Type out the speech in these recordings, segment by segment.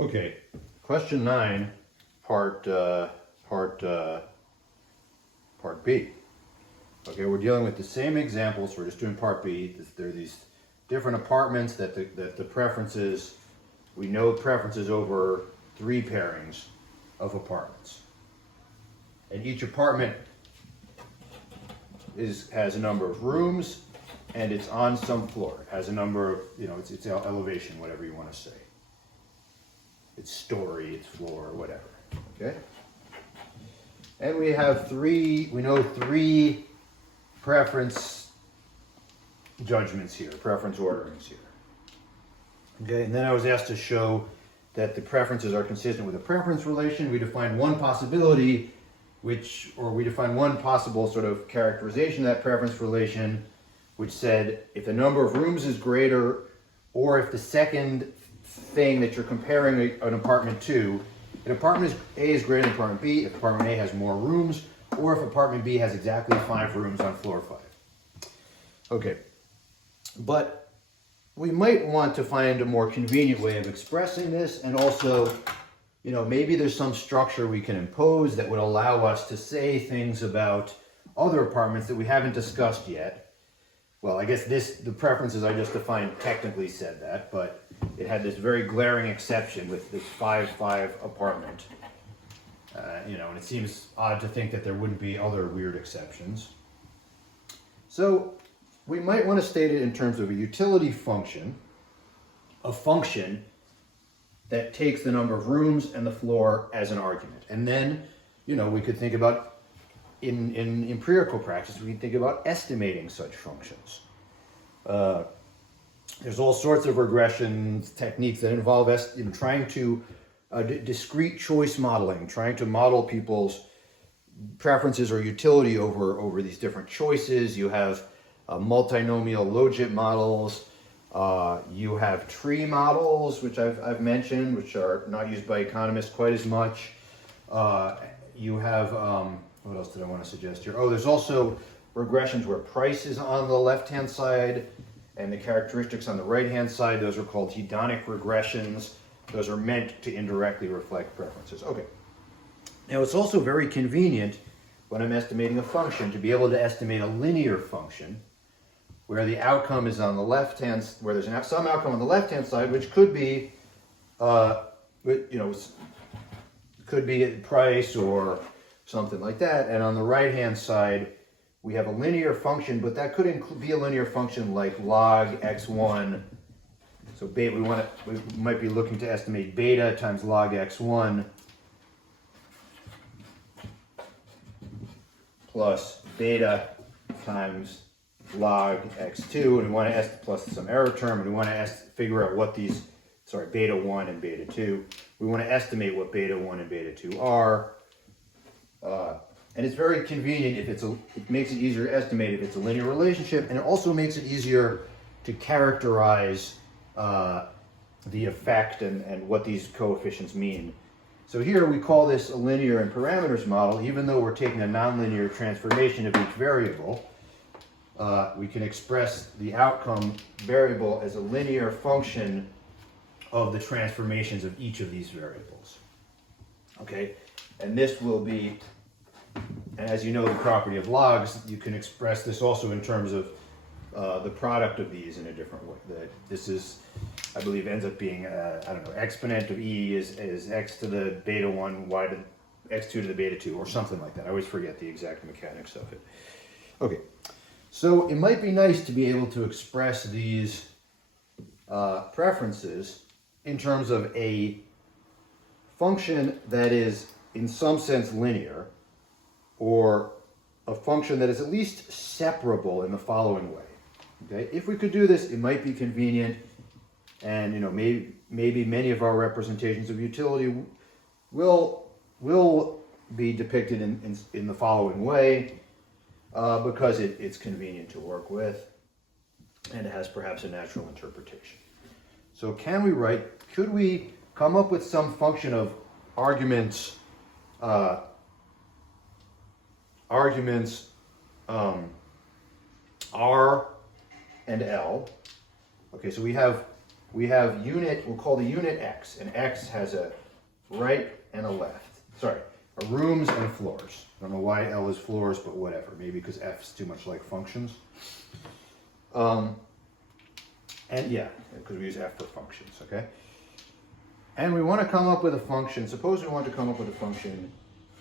Okay, question 9, part B. Okay, we're dealing with the same examples. We're just doing part B. There are these different apartments that the preferences, we know preferences over 3 pairings of apartments. And each apartment has a number of rooms, and it's on some floor. It has a number of, it's elevation, whatever you want to say. It's story, it's floor, whatever. Okay? And we know three preference judgments here, preference orderings here. Okay, and then I was asked to show that the preferences are consistent with a preference relation. We defined one possibility, we defined one possible sort of characterization of that preference relation, which said if the number of rooms is greater, or if the second thing that you're comparing an apartment to, if apartment A is greater than apartment B, if apartment A has more rooms, or if apartment B has exactly 5 rooms on floor 5. Okay, but we might want to find a more convenient way of expressing this, and also, maybe there's some structure we can impose that would allow us to say things about other apartments that we haven't discussed yet. Well, I guess the preferences I just defined technically said that, but it had this very glaring exception with this 5-5 apartment. And it seems odd to think that there wouldn't be other weird exceptions. So we might want to state it in terms of a utility function, a function that takes the number of rooms and the floor as an argument. And then, we could think about, in empirical practice, we can think about estimating such functions. There's all sorts of regression techniques that involve trying to discrete choice modeling, trying to model people's preferences or utility over these different choices. You have multinomial logit models. You have tree models, which I've mentioned, which are not used by economists quite as much. You have, what else did I want to suggest here? Oh, there's also regressions where price is on the left-hand side and the characteristics on the right-hand side. Those are called hedonic regressions. Those are meant to indirectly reflect preferences. Okay. Now, it's also very convenient when I'm estimating a function to be able to estimate a linear function where the outcome is on the left-hand, where there's some outcome on the left-hand side, which could be, could be price or something like that. And on the right-hand side, we have a linear function, but that could be a linear function like log x1. So we might be looking to estimate beta times log x1 plus beta times log x2, and we want to plus some error term, and we want to figure out what these, beta 1 and beta 2. We want to estimate what beta 1 and beta 2 are. And it's very convenient if it makes it easier to estimate if it's a linear relationship, and it also makes it easier to characterize the effect and what these coefficients mean. So here we call this a linear and parameters model, even though we're taking a nonlinear transformation of each variable. We can express the outcome variable as a linear function of the transformations of each of these variables. Okay, and this will be, and as you know, the property of logs, you can express this also in terms of the product of these in a different way. This is, I believe, ends up being, exponent of e is x to the beta 1, y to x2 to the beta 2, or something like that. I always forget the exact mechanics of it. Okay, so it might be nice to be able to express these preferences in terms of a function that is in some sense linear, or a function that is at least separable in the following way. Okay, if we could do this, it might be convenient, and maybe many of our representations of utility will be depicted in the following way, because it's convenient to work with, and it has perhaps a natural interpretation. So could we come up with some function of arguments R and L. Okay, so we have we have unit, we'll call the unit x, and x has a right and a left. Sorry, a rooms and floors. I don't know why L is floors, but whatever. Maybe because F is too much like functions. And yeah, because we use F for functions, okay? And we want to come up with a function. Suppose we want to come up with a function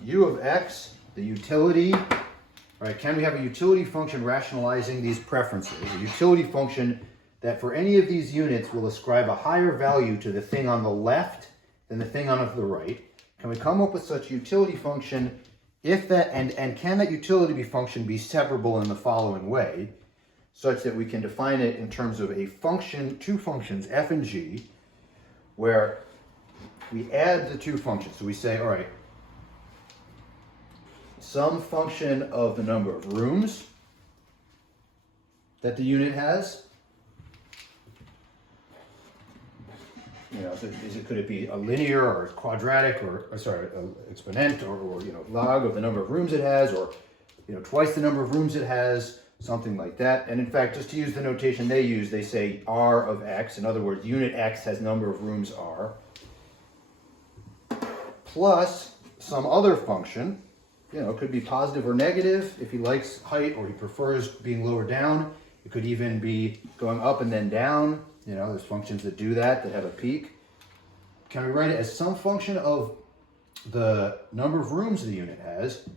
u of x, the utility. All right, can we have a utility function rationalizing these preferences? A utility function that for any of these units will ascribe a higher value to the thing on the left than the thing on the right. Can we come up with such a utility function if that, and can that utility function be separable in the following way, such that we can define it in terms of a function, two functions, f and g, where we add the two functions. So we say, all right, some function of the number of rooms that the unit has. You know, so could it be a linear or quadratic or sorry, exponent or you know, log of the number of rooms it has, or you know, twice the number of rooms it has, something like that. And in fact, just to use the notation they use, they say R of x. In other words, unit x has number of rooms R, plus some other function. You know, it could be positive or negative if he likes height or he prefers being lower down. It could even be going up and then down. You know, there's functions that do that, that have a peak. Can we write it as some function of the number of rooms the unit has,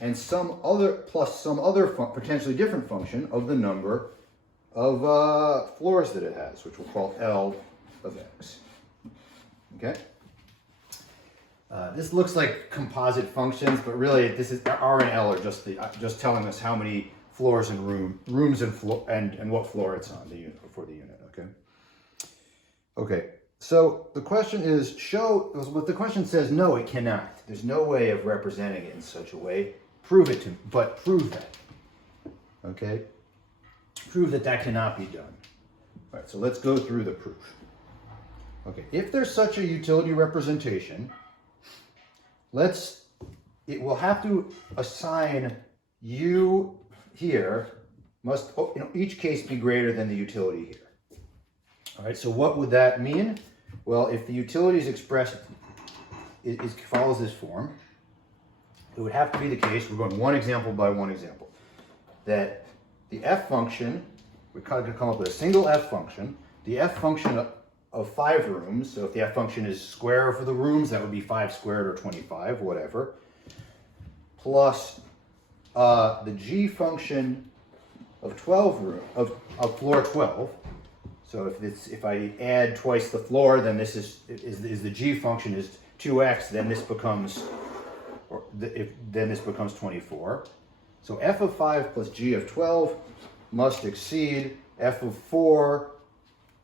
and some other, plus some other potentially different function of the number of floors that it has, which we'll call L of x. Okay? This looks like composite functions, but really this is R and L are just telling us how many floors and rooms and what floor it's on the unit for the unit. Okay. Okay. So the question is, what the question says, no, it cannot. There's no way of representing it in such a way. Prove it to me, but prove that. Okay. Prove that that cannot be done. All right. So let's go through the proof. Okay. If there's such a utility representation, it will have to assign u here must, each case be greater than the utility here. All right, so what would that mean? Well, if the utility is expressed, it follows this form, it would have to be the case, we're going one example by one example, that the f function, we're going to come up with a single f function, the f function of 5 rooms, so if the f function is square for the rooms, that would be 5 squared or 25, whatever, plus the g function of 12 of floor 12. So if I add twice the floor, then this is the g function is 2x, then this becomes then this becomes 24. So f of 5 plus g of 12 must exceed f of 4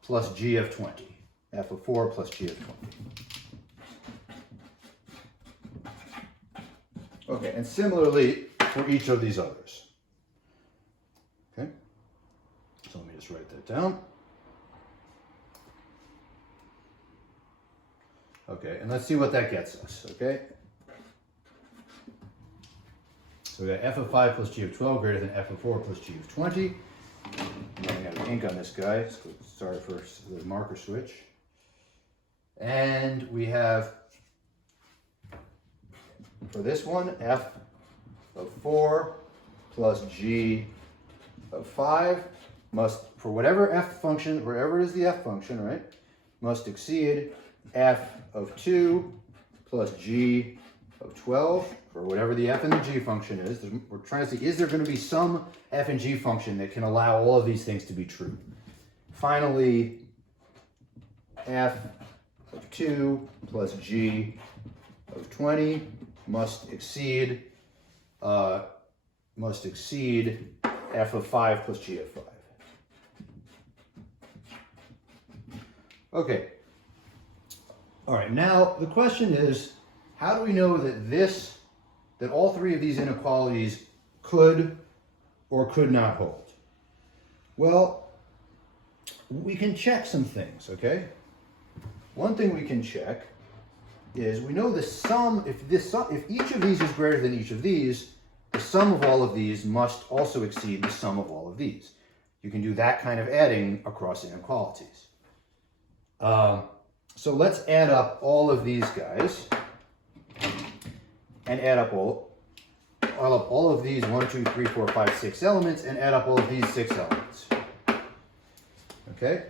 plus g of 20. F of 4 plus g of 20. Okay, and similarly for each of these others. Okay, so let me just write that down. Okay, and let's see what that gets us, okay? So we got f of 5 plus g of 12 greater than f of 4 plus g of 20. I'm running out of ink on this guy, so sorry for the marker switch. And we have, for this one, f of 4 plus g of 5 must, for whatever f function, wherever it is the f function, right, must exceed f of 2 plus g of 12, for whatever the f and the g function is. We're trying to see, is there going to be some f and g function that can allow all of these things to be true? Finally, f of 2 plus g of 20 must exceed f of 5 plus g of 5. Okay. All right, now the question is, how do we know that all three of these inequalities could or could not hold? Well, we can check some things, okay? One thing we can check is we know the sum, if each of these is greater than each of these, the sum of all of these must also exceed the sum of all of these. You can do that kind of adding across inequalities. So let's add up all of these guys and add up all of these 1, 2, 3, 4, 5, 6 elements and add up all of these 6 elements. Okay?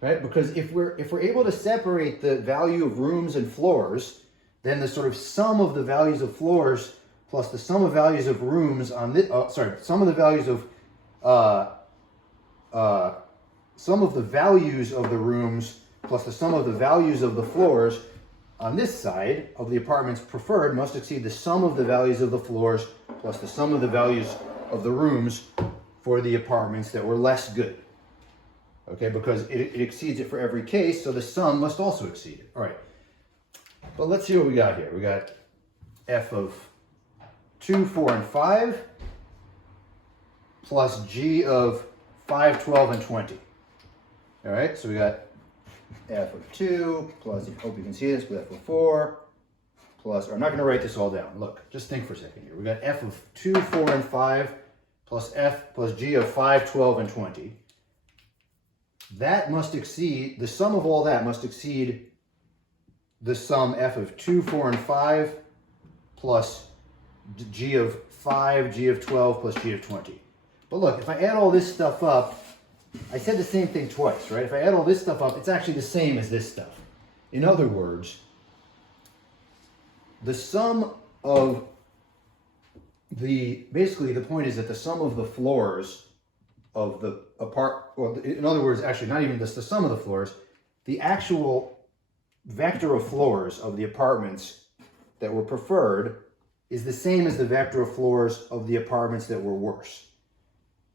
Right? Because if we're able to separate the value of rooms and floors, then the sort of sum of the values of floors plus the sum of values of rooms on this, sum of the values of sum of the values of the rooms plus the sum of the values of the floors on this side of the apartments preferred must exceed the sum of the values of the floors plus the sum of the values of the rooms for the apartments that were less good. Okay, because it exceeds it for every case, so the sum must also exceed it. All right, but let's see what we got here. We got f of 2, 4, and 5 plus g of 5, 12, and 20. All right, so we got f of 2 plus, I hope you can see this, with f of 4 plus, or I'm not going to write this all down. Look, just think for a second here. We got f of 2, 4, and 5 plus f plus g of 5, 12, and 20. That must exceed, the sum of all that must exceed the sum f of 2, 4, and 5 plus g of 5, g of 12, plus g of 20. But look, if I add all this stuff up, I said the same thing twice, right? If I add all this stuff up, it's actually the same as this stuff. In other words, the sum of basically the point is that the sum of the floors of the in other words, actually not even just the sum of the floors, the actual vector of floors of the apartments that were preferred is the same as the vector of floors of the apartments that were worse.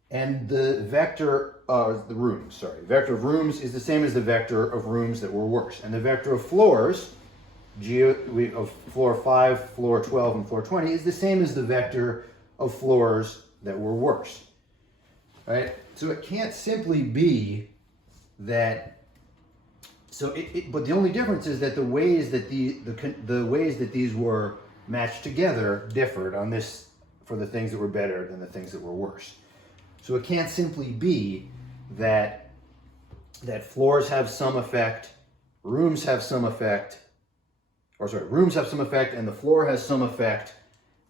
And the vector of rooms is the same as the vector of rooms that were worse. And the vector of floors, of floor 5, floor 12, and floor 20, is the same as the vector of floors that were worse. Right? So it can't simply be that. But the only difference is that the ways that the ways that these were matched together differed on this for the things that were better than the things that were worse. So it can't simply be that floors have some effect, rooms have some effect, rooms have some effect, and the floor has some effect,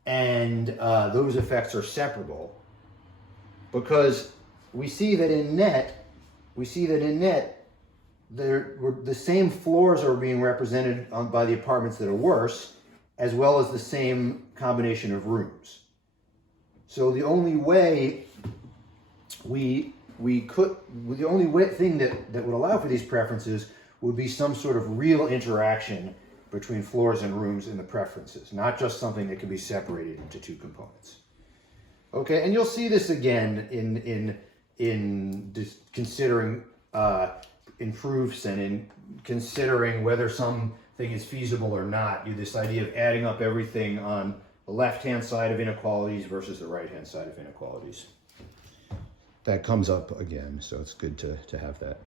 and those effects are separable. Because we see that in net, the same floors are being represented by the apartments that are worse, as well as the same combination of rooms. So the only way thing that would allow for these preferences would be some sort of real interaction between floors and rooms in the preferences, not just something that can be separated into two components. Okay, and you'll see this again in considering in proofs and in considering whether something is feasible or not. This idea of adding up everything on the left-hand side of inequalities versus the right-hand side of inequalities. That comes up again, so it's good to have that.